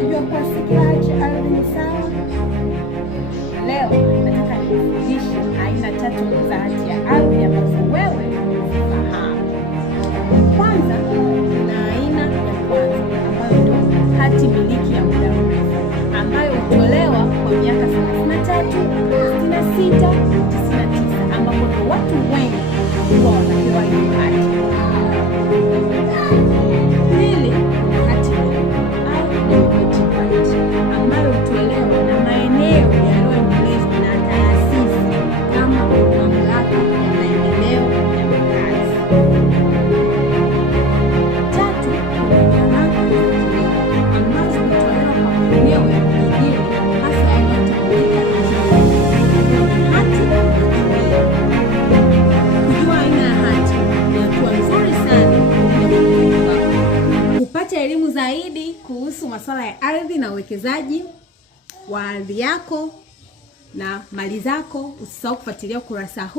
unajua kuwa si kila ardhi ni sawa? Leo nataka nikufundishe aina 3 za hati ya ardhi ambazo wewe unazifahamu. Kwanza na aina ya kwanza ambayo ndio hati miliki ya muda mrefu ambayo hutolewa kwa miaka 33, 66, 99 ambapo ndio watu wengi huwa wanapewa hiyo hati. Pili, hati ambayo hutolewa na maeneo yaliyoendelezwa na taasisi kama Mamlaka ya Maendeleo ya Makazi. Tatu, nyaraka ambazo hutolewa kwa maeneo ya vijijini hasa yanayotambulika hati ya kutumia. Kujua aina ya hati ni hatua nzuri sana kupata elimu zaidi kuhusu masuala ya ardhi na uwekezaji wa ardhi yako na mali zako. Usisahau kufuatilia ukurasa huu.